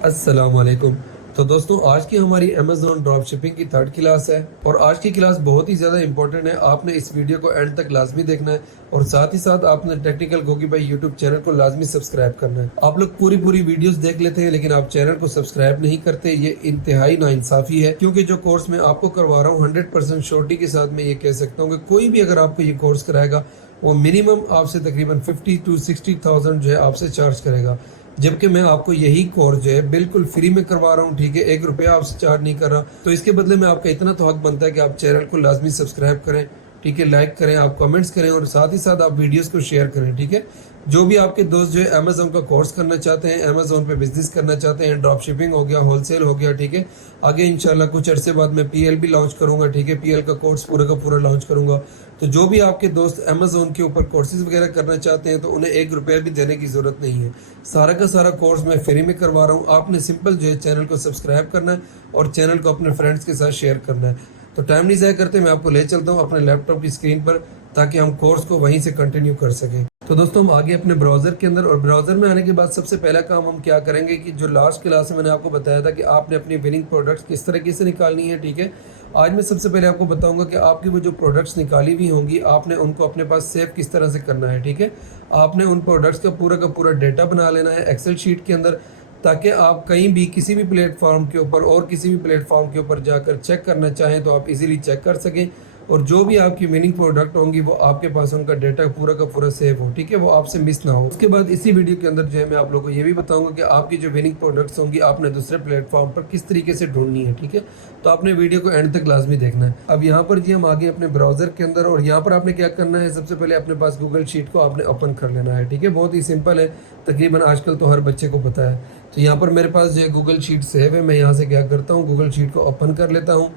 अस्सलाम वालेकुम। तो दोस्तों, आज की हमारी अमेज़ॉन ड्रॉप शिपिंग की थर्ड क्लास है और आज की क्लास बहुत ही ज़्यादा इंपॉर्टेंट है। आपने इस वीडियो को एंड तक लाजमी देखना है और साथ ही साथ आपने टेक्निकल गोगी भाई यूट्यूब चैनल को लाजमी सब्सक्राइब करना है। आप लोग पूरी पूरी वीडियोस देख लेते हैं लेकिन आप चैनल को सब्सक्राइब नहीं करते, ये इंतहाई नाइंसाफ़ी है। क्योंकि जो कोर्स मैं आपको करवा रहा हूँ 100% श्योरिटी के साथ मैं ये कह सकता हूँ कि कोई भी अगर आपको ये कोर्स कराएगा वो मिनिमम आपसे तकरीबन 50 to 60,000 जो है आपसे चार्ज करेगा, जबकि मैं आपको यही कोर्स जो है बिल्कुल फ्री में करवा रहा हूँ। ठीक है, 1 रुपया आपसे चार्ज नहीं कर रहा। तो इसके बदले में आपका इतना तो हक बनता है कि आप चैनल को लाजमी सब्सक्राइब करें, ठीक है, लाइक करें, आप कमेंट्स करें और साथ ही साथ आप वीडियोस को शेयर करें। ठीक है, जो भी आपके दोस्त जो है अमेजोन का कोर्स करना चाहते हैं, अमेजोन पे बिजनेस करना चाहते हैं, ड्रॉप शिपिंग हो गया, होलसेल हो गया, ठीक है, आगे इंशाल्लाह कुछ अरसे बाद मैं पीएल भी लॉन्च करूंगा। ठीक है, पीएल का कोर्स पूरा का पूरा लॉन्च करूंगा। तो जो भी आपके दोस्त अमेजोन के ऊपर कोर्सेज वगैरह करना चाहते हैं तो उन्हें 1 रुपया भी देने की ज़रूरत नहीं है। सारा का सारा कोर्स मैं फ्री में करवा रहा हूँ। आपने सिंपल जो है चैनल को सब्सक्राइब करना है और चैनल को अपने फ्रेंड्स के साथ शेयर करना है। तो टाइम नहीं ज़ाया करते, मैं आपको ले चलता हूँ अपने लैपटॉप की स्क्रीन पर ताकि हम कोर्स को वहीं से कंटिन्यू कर सकें। तो दोस्तों, हम आगे अपने ब्राउज़र के अंदर, और ब्राउज़र में आने के बाद सबसे पहला काम हम क्या करेंगे कि जो लास्ट क्लास में मैंने आपको बताया था कि आपने अपनी विनिंग प्रोडक्ट्स किस तरीके से निकालनी है। ठीक है, आज मैं सबसे पहले आपको बताऊंगा कि आपकी वो जो प्रोडक्ट्स निकाली हुई होंगी आपने उनको अपने पास सेव किस तरह से करना है। ठीक है, आपने उन प्रोडक्ट्स का पूरा डेटा बना लेना है एक्सेल शीट के अंदर, ताकि आप कहीं भी किसी भी प्लेटफॉर्म के ऊपर और किसी भी प्लेटफॉर्म के ऊपर जाकर चेक करना चाहें तो आप इजीली चेक कर सकें और जो भी आपकी विनिंग प्रोडक्ट होंगी वो आपके पास उनका डेटा पूरा का पूरा सेव हो। ठीक है, वो आपसे मिस ना हो। उसके बाद इसी वीडियो के अंदर जो है मैं आप लोगों को ये भी बताऊंगा कि आपकी जो विनिंग प्रोडक्ट्स होंगी आपने दूसरे प्लेटफॉर्म पर किस तरीके से ढूंढनी है। ठीक है, तो आपने वीडियो को एंड तक लाजमी देखना है। अब यहाँ पर जी हम आगे अपने ब्राउजर के अंदर, और यहाँ पर आपने क्या करना है, सबसे पहले अपने पास गूगल शीट को आपने ओपन कर लेना है। ठीक है, बहुत ही सिंपल है, तकरीबन आजकल तो हर बच्चे को पता है। तो यहाँ पर मेरे पास जो है गूगल शीट सेव है। मैं यहाँ से क्या करता हूँ, गूगल शीट को ओपन कर लेता हूँ।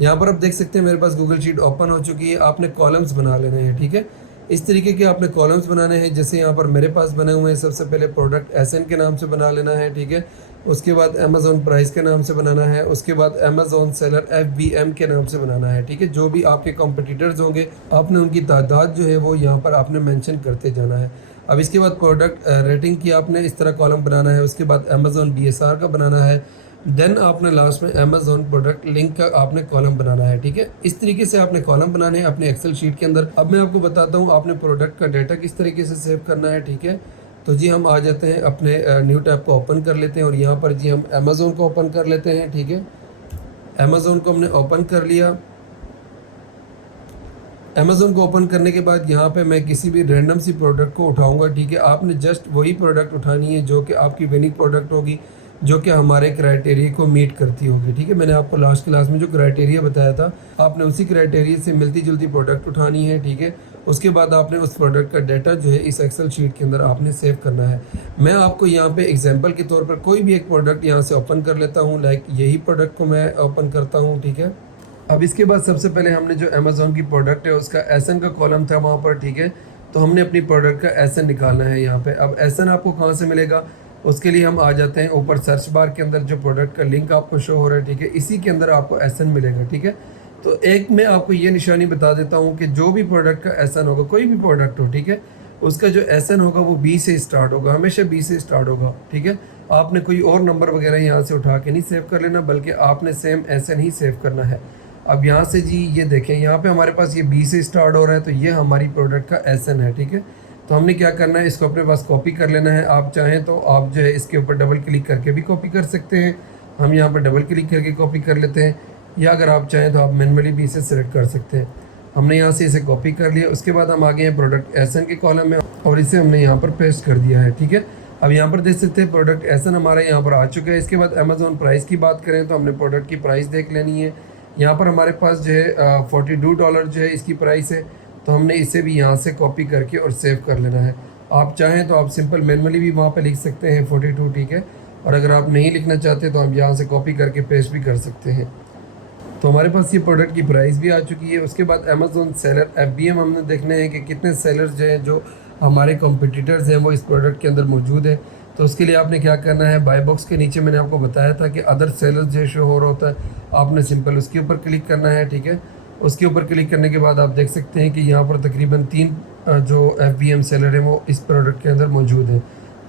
यहाँ पर आप देख सकते हैं मेरे पास गूगल शीट ओपन हो चुकी है। आपने कॉलम्स बना लेने हैं। ठीक है, इस तरीके के आपने कॉलम्स बनाने हैं जैसे यहाँ पर मेरे पास बने हुए हैं। सबसे पहले प्रोडक्ट एसएन के नाम से बना लेना है। ठीक है, उसके बाद अमेजोन प्राइस के नाम से बनाना है, उसके बाद अमेजोन सेलर एफबीएम के नाम से बनाना है। ठीक है, जो भी आपके कॉम्पिटिटर्स होंगे आपने उनकी तादाद जो है वो यहाँ पर आपने मेंशन करते जाना है। अब इसके बाद प्रोडक्ट रेटिंग की आपने इस तरह कॉलम बनाना है। उसके बाद अमेजोन बीएसआर का बनाना है। देन आपने लास्ट में अमेजोन प्रोडक्ट लिंक का आपने कॉलम बनाना है। ठीक है, इस तरीके से आपने कॉलम बनाने हैं अपने एक्सेल शीट के अंदर। अब मैं आपको बताता हूँ आपने प्रोडक्ट का डाटा किस तरीके से सेव करना है। ठीक है, तो जी हम आ जाते हैं अपने न्यू टैब को ओपन कर लेते हैं और यहाँ पर जी हम अमेजोन को ओपन कर लेते हैं। ठीक है, अमेजोन को हमने ओपन कर लिया। अमेजोन को ओपन करने के बाद यहाँ पे मैं किसी भी रैंडम सी प्रोडक्ट को उठाऊंगा। ठीक है, आपने जस्ट वही प्रोडक्ट उठानी है जो कि आपकी विनिंग प्रोडक्ट होगी, जो कि हमारे क्राइटेरिया को मीट करती होगी। ठीक है, मैंने आपको लास्ट क्लास में जो क्राइटेरिया बताया था आपने उसी क्राइटेरिया से मिलती जुलती प्रोडक्ट उठानी है। ठीक है, उसके बाद आपने उस प्रोडक्ट का डाटा जो है इस एक्सेल शीट के अंदर आपने सेव करना है। मैं आपको यहाँ पे एग्जांपल के तौर पर कोई भी एक प्रोडक्ट यहाँ से ओपन कर लेता हूँ। लाइक यही प्रोडक्ट को मैं ओपन करता हूँ। ठीक है, अब इसके बाद सबसे पहले हमने जो अमेजोन की प्रोडक्ट है उसका एसएन का कॉलम था वहाँ पर। ठीक है, तो हमने अपनी प्रोडक्ट का एसएन निकालना है यहाँ पे। अब एसएन आपको कहाँ से मिलेगा, उसके लिए हम आ जाते हैं ऊपर सर्च बार के अंदर, जो प्रोडक्ट का लिंक आपको शो हो रहा है। ठीक है, इसी के अंदर आपको एसएन मिलेगा। ठीक है, तो एक मैं आपको ये निशानी बता देता हूँ कि जो भी प्रोडक्ट का एसएन होगा, कोई भी प्रोडक्ट हो, ठीक है, उसका जो एसएन होगा वो बी से स्टार्ट होगा, हमेशा बी से स्टार्ट होगा। ठीक है, आपने कोई और नंबर वगैरह यहाँ से उठा के नहीं सेव कर लेना, बल्कि आपने सेम एसएन ही सेव करना है। अब यहाँ से जी ये देखें, यहाँ पे हमारे पास ये बी से स्टार्ट हो रहा है, तो ये हमारी प्रोडक्ट का एसएन है। ठीक है, तो हमने क्या करना है, इसको अपने पास कॉपी कर लेना है। आप चाहें तो आप जो है इसके ऊपर डबल क्लिक करके भी कॉपी कर सकते हैं। हम यहाँ पर डबल क्लिक करके कॉपी कर लेते हैं, या अगर आप चाहें तो आप मैनुअली भी इसे सिलेक्ट कर सकते हैं। हमने यहाँ से इसे कॉपी कर लिया। उसके बाद हम आ गए हैं प्रोडक्ट एसएन के कॉलम में और इसे हमने यहाँ पर पेस्ट कर दिया है। ठीक है, अब यहाँ पर देख सकते हैं प्रोडक्ट एसएन हमारा यहाँ पर आ चुका है। इसके बाद अमेजोन प्राइस की बात करें तो हमने प्रोडक्ट की प्राइस देख लेनी है। यहाँ पर हमारे पास जो है $42 जो है इसकी प्राइस है, तो हमने इसे भी यहाँ से कॉपी करके और सेव कर लेना है। आप चाहें तो आप सिंपल मैनुअली भी वहाँ पे लिख सकते हैं 42। ठीक है, और अगर आप नहीं लिखना चाहते तो आप यहाँ से कॉपी करके पेस्ट भी कर सकते हैं। तो हमारे पास ये प्रोडक्ट की प्राइस भी आ चुकी है। उसके बाद अमेजोन सेलर एफबीएम हमने देखना है कि कितने सेलर्स जो हैं, जो हमारे कॉम्पिटिटर्स हैं, वो इस प्रोडक्ट के अंदर मौजूद है। तो उसके लिए आपने क्या करना है, बाय बॉक्स के नीचे मैंने आपको बताया था कि अदर सेलर्स जो शो हो रहा होता है, आपने सिंपल उसके ऊपर क्लिक करना है। ठीक है, उसके ऊपर क्लिक करने के बाद आप देख सकते हैं कि यहाँ पर तकरीबन 3 जो एफबीएम सेलर हैं वो इस प्रोडक्ट के अंदर मौजूद है।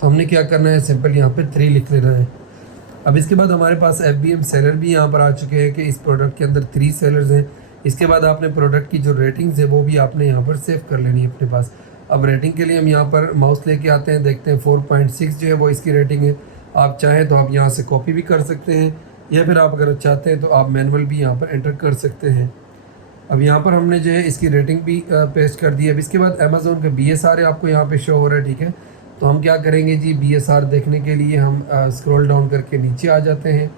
तो हमने क्या करना है, सिंपल यहाँ पे 3 लिख लेना है। अब इसके बाद हमारे पास FBM सेलर भी यहाँ पर आ चुके हैं कि इस प्रोडक्ट के अंदर 3 सेलर्स हैं। इसके बाद आपने प्रोडक्ट की जो रेटिंग्स है वो भी आपने यहाँ पर सेव कर लेनी है अपने पास। अब रेटिंग के लिए हम यहाँ पर माउस लेके आते हैं, देखते हैं 4.6 जो है वो इसकी रेटिंग है। आप चाहें तो आप यहाँ से कॉपी भी कर सकते हैं, या फिर आप अगर चाहते हैं तो आप मैनुअल भी यहाँ पर एंटर कर सकते हैं। अब यहाँ पर हमने जो है इसकी रेटिंग भी पेस्ट कर दी है। अब इसके बाद अमेज़ोन का BSR आपको यहाँ पे शो हो रहा है, ठीक है। तो हम क्या करेंगे जी, BSR देखने के लिए हम स्क्रॉल डाउन करके नीचे आ जाते हैं।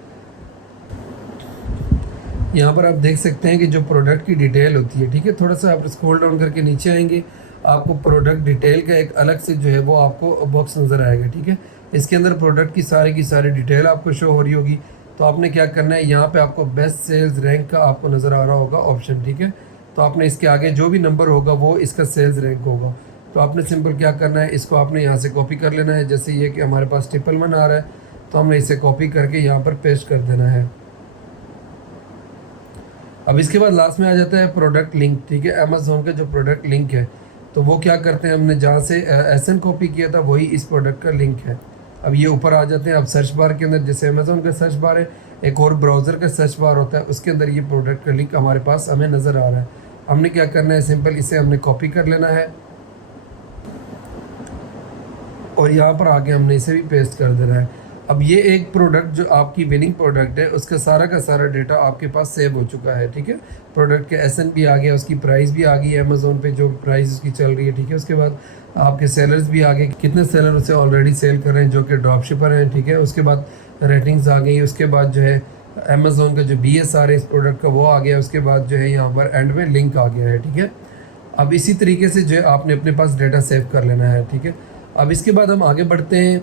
यहाँ पर आप देख सकते हैं कि जो प्रोडक्ट की डिटेल होती है, ठीक है, थोड़ा सा आप स्क्रॉल डाउन करके नीचे आएंगे, आपको प्रोडक्ट डिटेल का एक अलग से जो है वो आपको बॉक्स नज़र आएगा, ठीक है। इसके अंदर प्रोडक्ट की सारी डिटेल आपको शो हो रही होगी। तो आपने क्या करना है, यहाँ पे आपको बेस्ट सेल्स रैंक का आपको नज़र आ रहा होगा ऑप्शन, ठीक है। तो आपने इसके आगे जो भी नंबर होगा वो इसका सेल्स रैंक होगा। तो आपने सिंपल क्या करना है, इसको आपने यहाँ से कॉपी कर लेना है। जैसे ये कि हमारे पास 111 आ रहा है, तो हमने इसे कॉपी करके यहाँ पर पेस्ट कर देना है। अब इसके बाद लास्ट में आ जाता है प्रोडक्ट लिंक, ठीक है। अमेज़ोन का जो प्रोडक्ट लिंक है, तो वो क्या करते हैं, हमने जहाँ से SN कॉपी किया था वही इस प्रोडक्ट का लिंक है। अब ये ऊपर आ जाते हैं। अब सर्च बार के अंदर, जैसे अमेज़ोन का सर्च बार है, एक और ब्राउज़र का सर्च बार होता है, उसके अंदर ये प्रोडक्ट का लिंक हमारे पास हमें नज़र आ रहा है। हमने क्या करना है, सिंपल इसे हमने कॉपी कर लेना है और यहाँ पर आके हमने इसे भी पेस्ट कर देना है। अब ये एक प्रोडक्ट जो आपकी विनिंग प्रोडक्ट है, उसका सारा का सारा डेटा आपके पास सेव हो चुका है, ठीक है। प्रोडक्ट के SN भी आ गया, उसकी प्राइस भी आ गई है अमेज़ोन पे, जो प्राइस उसकी चल रही है, ठीक है। उसके बाद आपके सेलर्स भी आ गए, कितने सेलर उसे ऑलरेडी सेल कर रहे हैं जो कि ड्रॉप शिपर हैं, ठीक है। उसके बाद रेटिंग्स आ गई, उसके बाद जो है अमेज़ोन का जो BSR है इस प्रोडक्ट का वो आ गया। उसके बाद जो है यहाँ पर एंड में लिंक आ गया है, ठीक है। अब इसी तरीके से जो है आपने अपने पास डेटा सेव कर लेना है, ठीक है। अब इसके बाद हम आगे बढ़ते हैं।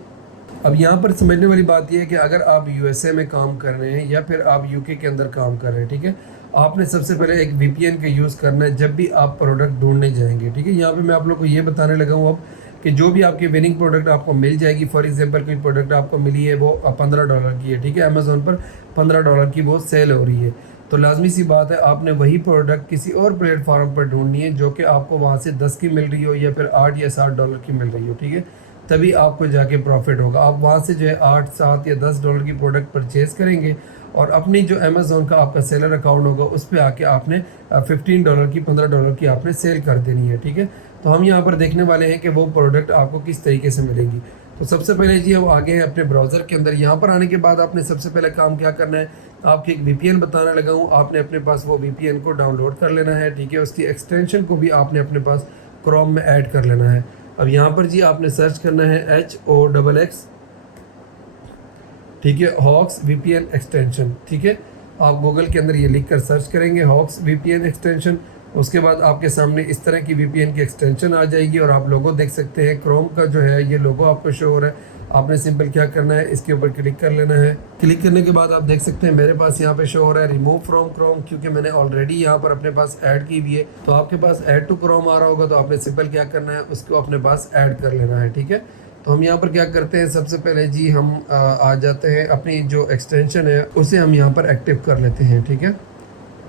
अब यहाँ पर समझने वाली बात यह है कि अगर आप USA में काम कर रहे हैं या फिर आप UK के अंदर काम कर रहे हैं, ठीक है, आपने सबसे पहले एक VPN का यूज़ करना है जब भी आप प्रोडक्ट ढूंढने जाएंगे, ठीक है। यहाँ पे मैं आप लोग को ये बताने लगा हूँ अब कि जो भी आपकी विनिंग प्रोडक्ट आपको मिल जाएगी, फॉर एग्जांपल कोई प्रोडक्ट आपको मिली है वो $15 की है, ठीक है, अमेज़ोन पर $15 की वो सेल हो रही है, तो लाजमी सी बात है आपने वही प्रोडक्ट किसी और प्लेटफॉर्म पर ढूंढनी है जो कि आपको वहाँ से 10 की मिल रही हो या फिर $8 या $7 की मिल रही हो, ठीक है। तभी आपको जाके प्रॉफिट होगा। आप वहाँ से जो है 8, 7 या $10 की प्रोडक्ट परचेज़ करेंगे और अपनी जो अमेज़ोन का आपका सेलर अकाउंट होगा उस पर आके आपने $15 की, $15 की आपने सेल कर देनी है, ठीक है। तो हम यहाँ पर देखने वाले हैं कि वो प्रोडक्ट आपको किस तरीके से मिलेंगी। तो सबसे पहले जी हम आगे हैं अपने ब्राउज़र के अंदर। यहाँ पर आने के बाद आपने सबसे पहले काम क्या करना है, आपकी एक VPN बताने लगा हूँ, आपने अपने पास वो VPN को डाउनलोड कर लेना है, ठीक है। उसकी एक्सटेंशन को भी आपने अपने पास क्रोम में ऐड कर लेना है। अब यहाँ पर जी आपने सर्च करना है HOXX, ठीक है, हॉक्स VPN एक्सटेंशन, ठीक है। आप गूगल के अंदर ये लिख कर सर्च करेंगे हॉक्स VPN एक्सटेंशन, उसके बाद आपके सामने इस तरह की VPN की एक्सटेंशन आ जाएगी और आप लोगो देख सकते हैं। क्रोम का जो है ये लोगो आपको शो हो रहा है। आपने सिंपल क्या करना है, इसके ऊपर क्लिक कर लेना है। क्लिक करने के बाद आप देख सकते हैं मेरे पास यहाँ पे शो हो रहा है रिमूव फ्रॉम क्रोम, क्योंकि मैंने ऑलरेडी यहाँ पर अपने पास ऐड की हुई है। तो आपके पास ऐड टू क्रोम आ रहा होगा, तो आपने सिंपल क्या करना है, उसको अपने पास ऐड कर लेना है, ठीक है। तो हम यहाँ पर क्या करते हैं, सबसे पहले जी हम आ जाते हैं, अपनी जो एक्सटेंशन है उसे हम यहाँ पर एक्टिव कर लेते हैं, ठीक है।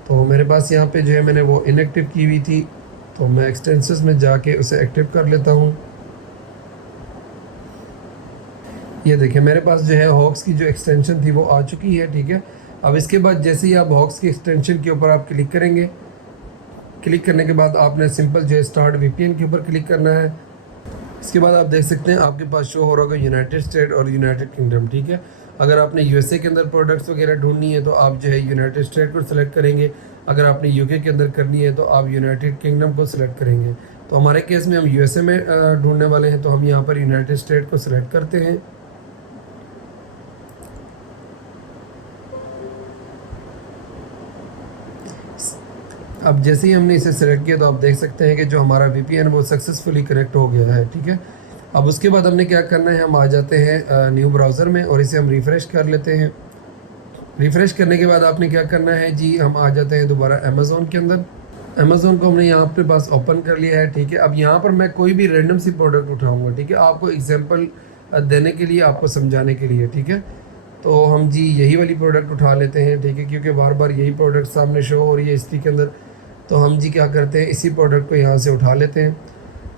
तो मेरे पास यहाँ पे जो है मैंने वो इनएक्टिव की हुई थी, तो मैं एक्सटेंसेस में जाके उसे एक्टिव कर लेता हूँ। ये देखिए मेरे पास जो है हॉक्स की जो एक्सटेंशन थी वो आ चुकी है, ठीक है। अब इसके बाद जैसे ही आप हॉक्स की एक्सटेंशन के ऊपर आप क्लिक करेंगे, क्लिक करने के बाद आपने सिंपल जो है स्टार्ट VPN के ऊपर क्लिक करना है। इसके बाद आप देख सकते हैं आपके पास शो हो रहा होगा यूनाइटेड स्टेट और यूनाइटेड किंगडम, ठीक है। अगर आपने USA के अंदर प्रोडक्ट्स वगैरह ढूंढनी है तो आप जो है यूनाइटेड स्टेट को सिलेक्ट करेंगे। अगर आपने UK के अंदर करनी है तो आप यूनाइटेड किंगडम को सिलेक्ट करेंगे। तो हमारे केस में हम USA में ढूंढने वाले हैं, तो हम यहाँ पर यूनाइटेड स्टेट को सिलेक्ट करते हैं। अब जैसे ही हमने इसे सिलेक्ट किया तो आप देख सकते हैं कि जो हमारा VPN वो सक्सेसफुली कनेक्ट हो गया है, ठीक है। अब उसके बाद हमने क्या करना है, हम आ जाते हैं न्यू ब्राउज़र में और इसे हम रिफ़्रेश कर लेते हैं। रिफ़्रेश करने के बाद आपने क्या करना है जी, हम आ जाते हैं दोबारा अमेज़ोन के अंदर। अमेज़ोन को हमने यहाँ पे पास ओपन कर लिया है, ठीक है। अब यहाँ पर मैं कोई भी रैंडम सी प्रोडक्ट उठाऊँगा, ठीक है, आपको एग्जाम्पल देने के लिए, आपको समझाने के लिए, ठीक है। तो हम जी यही वाली प्रोडक्ट उठा लेते हैं, ठीक है, क्योंकि बार बार यही प्रोडक्ट सामने शो हो रही है हिस्ट्री के अंदर। तो हम जी क्या करते हैं, इसी प्रोडक्ट को यहाँ से उठा लेते हैं।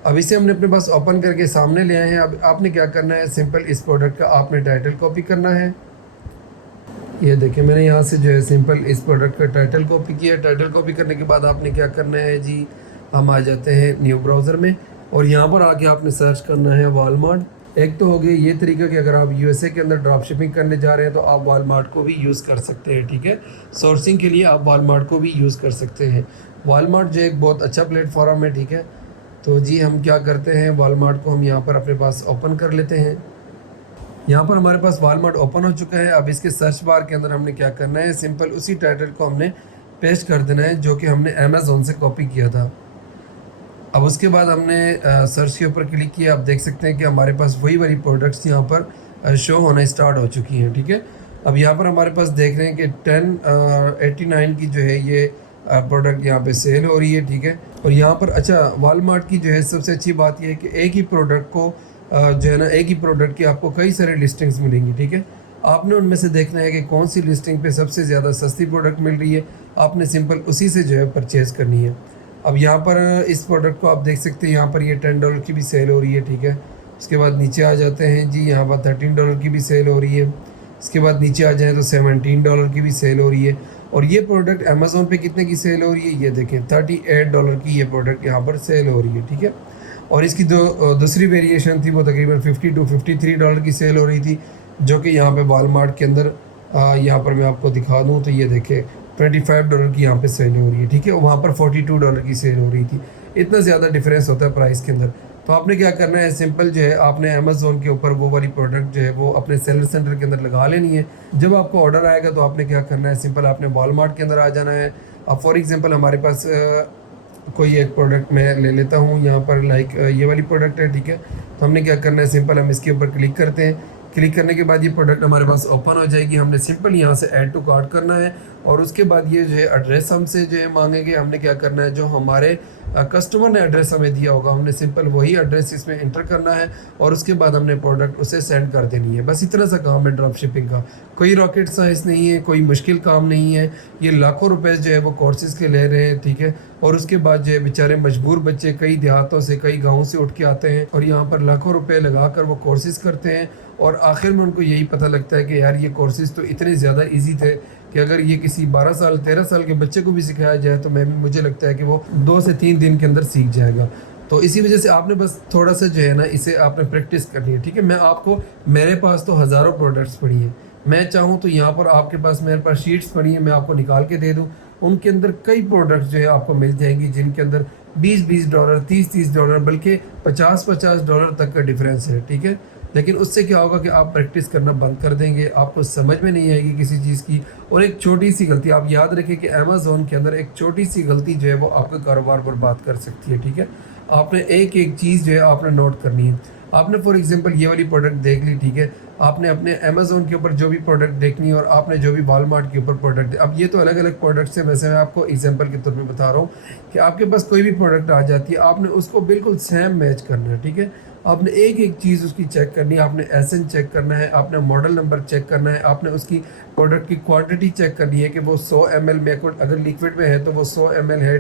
अब इसे हमने अपने पास ओपन करके सामने ले आए हैं। अब आपने क्या करना है, सिंपल इस प्रोडक्ट का आपने टाइटल कॉपी करना है, ये देखिए मैंने यहाँ से जो है सिंपल इस प्रोडक्ट का टाइटल कॉपी किया। टाइटल कॉपी करने के बाद आपने क्या करना है जी, हम आ जाते हैं न्यू ब्राउज़र में और यहाँ पर आके आपने सर्च करना है वालमार्ट। एक तो हो गया ये तरीका कि अगर आप यूएसए के अंदर ड्रॉप शिपिंग करने जा रहे हैं तो आप वालमार्ट को भी यूज़ कर सकते हैं, ठीक है। सोर्सिंग के लिए आप वालमार्ट को भी यूज़ कर सकते हैं। वालमार्ट जो एक बहुत अच्छा प्लेटफॉर्म है, ठीक है। तो जी हम क्या करते हैं, वालमार्ट को हम यहाँ पर अपने पास ओपन कर लेते हैं। यहाँ पर हमारे पास वालमार्ट ओपन हो चुका है। अब इसके सर्च बार के अंदर हमने क्या करना है, सिंपल उसी टाइटल को हमने पेस्ट कर देना है जो कि हमने अमेज़ोन से कॉपी किया था। अब उसके बाद हमने सर्च के ऊपर क्लिक किया। आप देख सकते हैं कि हमारे पास वही वाली प्रोडक्ट्स यहाँ पर शो होना स्टार्ट हो चुकी हैं, ठीक है। अब यहाँ पर हमारे पास देख रहे हैं कि 1089 की जो है ये प्रोडक्ट यहाँ पे सेल हो रही है, ठीक है। और यहाँ पर अच्छा वालमार्ट की जो है सबसे अच्छी बात यह है कि एक ही प्रोडक्ट को जो है ना, एक ही प्रोडक्ट की आपको कई सारे लिस्टिंग्स मिलेंगी, ठीक है। आपने उनमें से देखना है कि कौन सी लिस्टिंग पे सबसे ज़्यादा सस्ती प्रोडक्ट मिल रही है, आपने सिंपल उसी से जो है परचेज़ करनी है। अब यहाँ पर इस प्रोडक्ट को आप देख सकते हैं, यहाँ पर ये $10 की भी सेल हो रही है, ठीक है। उसके बाद नीचे आ जाते हैं जी, यहाँ पर $13 की भी सेल हो रही है। इसके बाद नीचे आ जाएँ तो $17 की भी सेल हो रही है। और ये प्रोडक्ट अमेज़ोन पे कितने की सेल हो रही है, ये देखें $38 की ये प्रोडक्ट यहाँ पर सेल हो रही है, ठीक है। और इसकी दूसरी वेरिएशन थी वो तकरीबन $50 to $53 की सेल हो रही थी, जो कि यहाँ पे वालमार्ट के अंदर यहाँ पर मैं आपको दिखा दूँ तो ये देखें $25 की यहाँ पे सेल हो रही है, ठीक है। वहाँ पर $42 की सेल हो रही थी। इतना ज़्यादा डिफरेंस होता है प्राइस के अंदर। तो आपने क्या करना है, सिंपल जो है आपने अमेज़ोन के ऊपर वो वाली प्रोडक्ट जो है वो अपने सेलर सेंटर के अंदर लगा लेनी है। जब आपको ऑर्डर आएगा तो आपने क्या करना है, सिंपल आपने वालमार्ट के अंदर आ जाना है। अब फॉर एग्जांपल हमारे पास कोई एक प्रोडक्ट मैं ले लेता हूँ, यहाँ पर लाइक ये वाली प्रोडक्ट है, ठीक है। तो हमने क्या करना है, सिंपल हम इसके ऊपर क्लिक करते हैं। क्लिक करने के बाद ये प्रोडक्ट हमारे पास ओपन हो जाएगी। हमने सिंपल यहाँ से ऐड टू कार्ट करना है और उसके बाद ये जो है एड्रेस हमसे जो है मांगेंगे। हमने क्या करना है, जो हमारे कस्टमर ने एड्रेस हमें दिया होगा हमने सिंपल वही एड्रेस इसमें इंटर करना है और उसके बाद हमने प्रोडक्ट उसे सेंड कर देनी है। बस इतना सा काम है ड्रॉप शिपिंग का। कोई रॉकेट साइंस नहीं है, कोई मुश्किल काम नहीं है। ये लाखों रुपए जो है वो कोर्सेज़ के ले रहे हैं, ठीक है। और उसके बाद जो है बेचारे मजबूर बच्चे कई देहातों से कई गाँव से उठ के आते हैं और यहाँ पर लाखों रुपए लगा कर वो कोर्सेज़ करते हैं और आखिर में उनको यही पता लगता है कि यार ये कोर्सेज़ तो इतने ज़्यादा ईजी थे कि अगर ये किसी 12 साल 13 साल के बच्चे को भी सिखाया जाए तो मुझे लगता है कि वो 2 से 3 दिन के अंदर सीख जाएगा। तो इसी वजह से आपने बस थोड़ा सा जो है ना इसे आपने प्रैक्टिस करनी है, ठीक है। मैं आपको, मेरे पास तो हज़ारों प्रोडक्ट्स पड़ी हैं, मैं चाहूँ तो यहाँ पर आपके पास मेरे पास शीट्स पड़ी हैं, मैं आपको निकाल के दे दूँ। उनके अंदर कई प्रोडक्ट्स जो है आपको मिल जाएंगी जिनके अंदर $20 $30 बल्कि $50 तक का डिफरेंस है, ठीक है। लेकिन उससे क्या होगा कि आप प्रैक्टिस करना बंद कर देंगे, आपको समझ में नहीं आएगी किसी चीज़ की। और एक छोटी सी गलती, आप याद रखें कि अमेज़ोन के अंदर एक छोटी सी गलती जो है वो आपका कारोबार बर्बाद कर सकती है, ठीक है। आपने एक एक चीज़ जो है आपने नोट करनी है। आपने फॉर एग्जांपल ये वाली प्रोडक्ट देख ली, ठीक है। आपने अपने अमेज़ोन के ऊपर जो भी प्रोडक्ट देखनी है और आपने जो भी वालमार्ट के ऊपर प्रोडक्ट, अब ये तो अलग अलग प्रोडक्ट्स हैं, वैसे मैं आपको एग्जांपल के तौर पे बता रहा हूँ कि आपके पास कोई भी प्रोडक्ट आ जाती है, आपने उसको बिल्कुल सेम मैच करना है, ठीक है। आपने एक एक चीज़ उसकी चेक करनी है, आपने एसएन चेक करना है, आपने मॉडल नंबर चेक करना है, आपने उसकी प्रोडक्ट की क्वांटिटी चेक करनी है कि वो 100 ml में, अगर लिक्विड में है तो वो 100 ml है,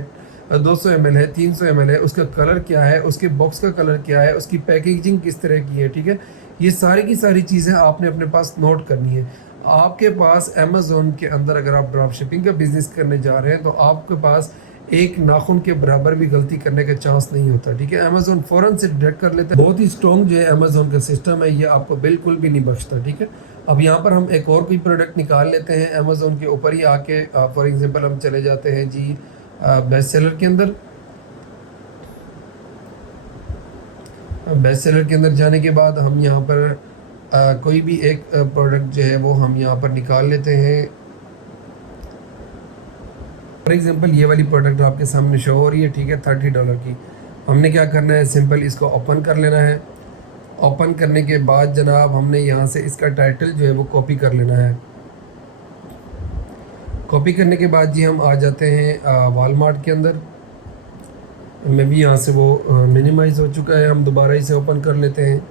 200 ml है, 300 ml है, उसका कलर क्या है, उसके बॉक्स का कलर क्या है, उसकी पैकेजिंग किस तरह की है, ठीक है। ये सारी की सारी चीज़ें आपने अपने पास नोट करनी है। आपके पास अमेज़ोन के अंदर अगर आप ड्रॉप शिपिंग का बिज़नेस करने जा रहे हैं तो आपके पास एक नाखून के बराबर भी गलती करने का चांस नहीं होता, ठीक है। अमेज़ोन फ़ौरन से डिटेक्ट कर लेता है। बहुत ही स्ट्रॉन्ग जो है अमेज़ोन का सिस्टम है, ये आपको बिल्कुल भी नहीं बख्शता, ठीक है। अब यहाँ पर हम एक और कोई प्रोडक्ट निकाल लेते हैं अमेज़ोन के ऊपर ही आके। फॉर एग्जांपल हम चले जाते हैं जी बेस्ट सेलर के अंदर। बेस्ट सेलर के अंदर जाने के बाद हम यहाँ पर कोई भी एक प्रोडक्ट जो है वो हम यहाँ पर निकाल लेते हैं। फॉर एग्जांपल ये वाली प्रोडक्ट आपके सामने शो हो रही है, ठीक है, $30 की। हमने क्या करना है, सिंपल इसको ओपन कर लेना है। ओपन करने के बाद जनाब हमने यहाँ से इसका टाइटल जो है वो कॉपी कर लेना है। कॉपी करने के बाद जी हम आ जाते हैं वालमार्ट के अंदर। में भी यहाँ से वो मिनिमाइज़ हो चुका है, हम दोबारा इसे ओपन कर लेते हैं।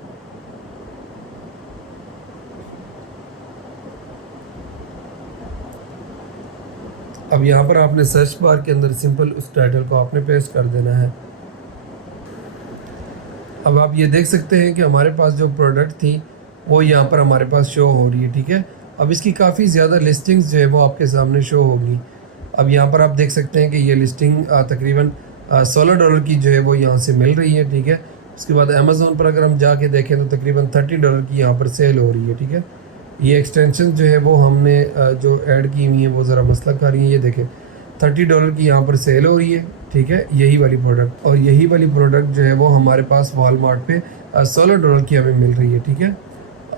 अब यहाँ पर आपने सर्च बार के अंदर सिंपल उस टाइटल को आपने पेस्ट कर देना है। अब आप ये देख सकते हैं कि हमारे पास जो प्रोडक्ट थी वो यहाँ पर हमारे पास शो हो रही है, ठीक है। अब इसकी काफ़ी ज़्यादा लिस्टिंग्स जो है वो आपके सामने शो होगी। अब यहाँ पर आप देख सकते हैं कि ये लिस्टिंग तकरीबन $16 की जो है वो यहाँ से मिल रही है, ठीक है। उसके बाद अमेज़ोन पर अगर हम जाके देखें तो तकरीबन $30 की यहाँ पर सेल हो रही है, ठीक है। ये एक्सटेंशन जो है वो हमने जो ऐड की हुई है वो ज़रा मसला कर रही है। ये देखें $30 की यहाँ पर सेल हो रही है, ठीक है, यही वाली प्रोडक्ट। और यही वाली प्रोडक्ट जो है वो हमारे पास वॉलमार्ट पे $16 की हमें मिल रही है, ठीक है।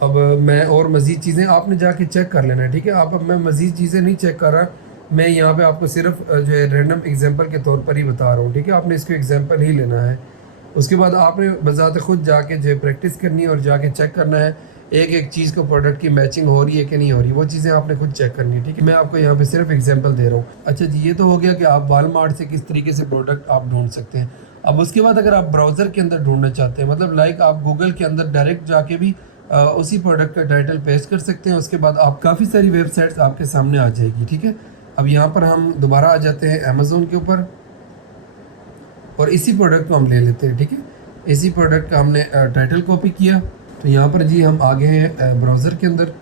अब मैं और मज़ीद चीज़ें आपने जाके चेक कर लेना है, ठीक है। अब मैं मज़ीद चीज़ें नहीं चेक कर रहा, मैं यहाँ पे आपको सिर्फ जो है रैंडम एग्जांपल के तौर पर ही बता रहा हूँ, ठीक है। आपने इसको एग्जांपल ही लेना है। उसके बाद आपने बज़ात खुद जाके जो है प्रैक्टिस करनी है और जाके चेक करना है एक एक चीज़ को प्रोडक्ट की मैचिंग हो रही है कि नहीं हो रही, वो चीज़ें आपने खुद चेक करनी है, ठीक है। मैं आपको यहाँ पे सिर्फ एग्जांपल दे रहा हूँ। अच्छा जी, ये तो हो गया कि आप वॉलमार्ट से किस तरीके से प्रोडक्ट आप ढूंढ सकते हैं। अब उसके बाद अगर आप ब्राउज़र के अंदर ढूंढना चाहते हैं, मतलब लाइक आप गूगल के अंदर डायरेक्ट जाके भी उसी प्रोडक्ट का टाइटल पेस्ट कर सकते हैं। उसके बाद आप काफ़ी सारी वेबसाइट्स आपके सामने आ जाएगी, ठीक है। अब यहाँ पर हम दोबारा आ जाते हैं अमेज़ोन के ऊपर और इसी प्रोडक्ट को हम ले लेते हैं, ठीक है। इसी प्रोडक्ट का हमने टाइटल कॉपी किया, तो यहाँ पर जी हम आगे हैं ब्राउज़र के अंदर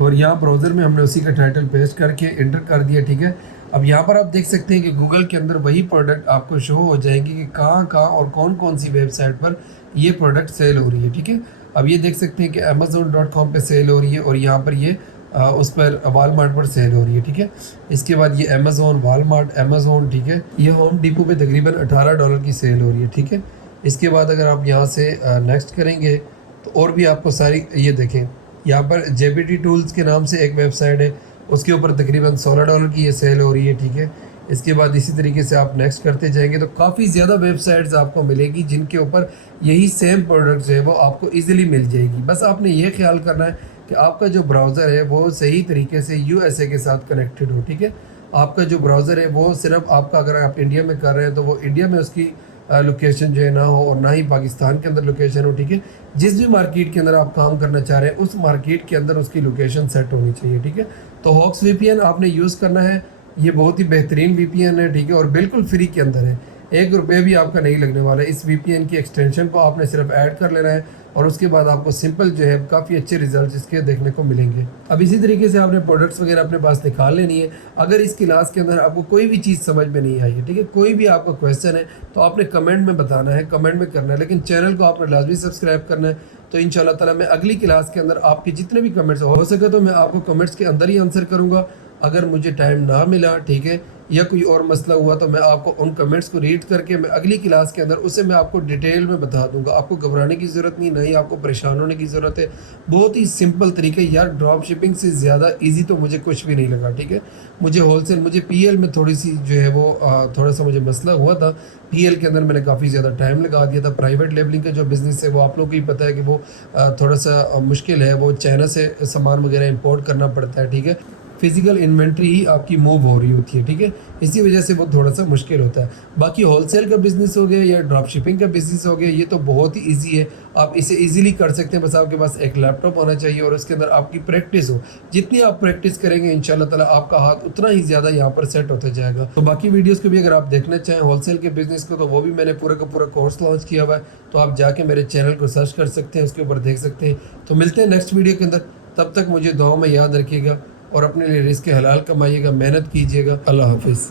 और यहाँ ब्राउज़र में हमने उसी का टाइटल पेस्ट करके इंटर कर दिया, ठीक है। अब यहाँ पर आप देख सकते हैं कि गूगल के अंदर वही प्रोडक्ट आपको शो हो जाएगी कि कहाँ कहाँ और कौन कौन सी वेबसाइट पर ये प्रोडक्ट सेल हो रही है, ठीक है। अब ये देख सकते हैं कि amazon.com पे सेल हो रही है और यहाँ पर ये उस पर वॉलमार्ट पर सेल हो रही है, ठीक है। इसके बाद ये अमेज़ोन, वॉलमार्ट, अमेज़ोन, ठीक है। ये होम डिपो पे तकरीबन $18 की सेल हो रही है, ठीक है। इसके बाद अगर आप यहाँ से नेक्स्ट करेंगे तो और भी आपको सारी, ये देखें यहाँ पर JPT टूल्स के नाम से एक वेबसाइट है, उसके ऊपर तकरीबन $16 की ये सेल हो रही है, ठीक है। इसके बाद इसी तरीके से आप नेक्स्ट करते जाएंगे तो काफ़ी ज़्यादा वेबसाइट्स आपको मिलेगी जिनके ऊपर यही सेम प्रोडक्ट जो है वो आपको इजीली मिल जाएगी। बस आपने ये ख्याल करना है कि आपका जो ब्राउज़र है वो सही तरीके से USA के साथ कनेक्टेड हो, ठीक है। आपका जो ब्राउज़र है वो सिर्फ आपका, अगर आप इंडिया में कर रहे हैं तो वो इंडिया में उसकी लोकेशन जो है ना हो और ना ही पाकिस्तान के अंदर लोकेशन हो, ठीक है। जिस भी मार्केट के अंदर आप काम करना चाह रहे हैं उस मार्केट के अंदर उसकी लोकेशन सेट होनी चाहिए, ठीक है। तो हॉक्स VPN आपने यूज़ करना है, ये बहुत ही बेहतरीन VPN है, ठीक है, और बिल्कुल फ्री के अंदर है, ₹1 भी आपका नहीं लगने वाला है। इस VPN की एक्सटेंशन को आपने सिर्फ ऐड कर लेना है और उसके बाद आपको सिंपल जो है काफ़ी अच्छे रिजल्ट इसके देखने को मिलेंगे। अब इसी तरीके से आपने प्रोडक्ट्स वगैरह अपने पास निकाल लेनी है। अगर इस क्लास के अंदर आपको कोई भी चीज़ समझ में नहीं आई है, ठीक है, कोई भी आपका क्वेश्चन है तो आपने कमेंट में बताना है, कमेंट में करना है, लेकिन चैनल को आपने लाजमी सब्सक्राइब करना है। तो इंशाल्लाह ताला मैं अगली क्लास के अंदर आपके जितने भी कमेंट्स हो सके तो मैं आपको कमेंट्स के अंदर ही आंसर करूँगा। अगर मुझे टाइम ना मिला, ठीक है, या कोई और मसला हुआ तो मैं आपको उन कमेंट्स को रीड करके मैं अगली क्लास के अंदर उसे मैं आपको डिटेल में बता दूंगा। आपको घबराने की ज़रूरत नहीं, ना ही आपको परेशान होने की ज़रूरत है। बहुत ही सिंपल तरीके, यार ड्रॉप शिपिंग से ज़्यादा इजी तो मुझे कुछ भी नहीं लगा, ठीक है। मुझे होलसेल, मुझे PL में थोड़ी सी जो है वो थोड़ा सा मुझे मसला हुआ था। PL के अंदर मैंने काफ़ी ज़्यादा टाइम लगा दिया था। प्राइवेट लेबलिंग का जो बिज़नेस है वो आप लोगों को ही पता है कि वो थोड़ा सा मुश्किल है, वो चाइना से सामान वगैरह इम्पोर्ट करना पड़ता है, ठीक है। फिजिकल इन्वेंट्री ही आपकी मूव हो रही होती है, ठीक है, इसी वजह से वो थोड़ा सा मुश्किल होता है। बाकी होलसेल का बिज़नेस हो गया या ड्रॉप शिपिंग का बिज़नेस हो गया, ये तो बहुत ही इजी है, आप इसे इजीली कर सकते हैं। बस आपके पास एक लैपटॉप होना चाहिए और उसके अंदर आपकी प्रैक्टिस हो। जितनी आप प्रैक्टिस करेंगे इंशाल्लाह ताला आपका हाथ उतना ही ज़्यादा यहाँ पर सेट होता जाएगा। तो बाकी वीडियोज़ को भी अगर आप देखना चाहें होलसेल के बिज़नेस को, तो वो भी मैंने पूरा का पूरा कोर्स लॉन्च किया हुआ है, तो आप जाके मेरे चैनल को सर्च कर सकते हैं, उसके ऊपर देख सकते हैं। तो मिलते हैं नेक्स्ट वीडियो के अंदर, तब तक मुझे दुआ में याद रखिएगा और अपने लिए रिज़्क़ हलाल कमाइएगा, मेहनत कीजिएगा। अल्लाह हाफिज़।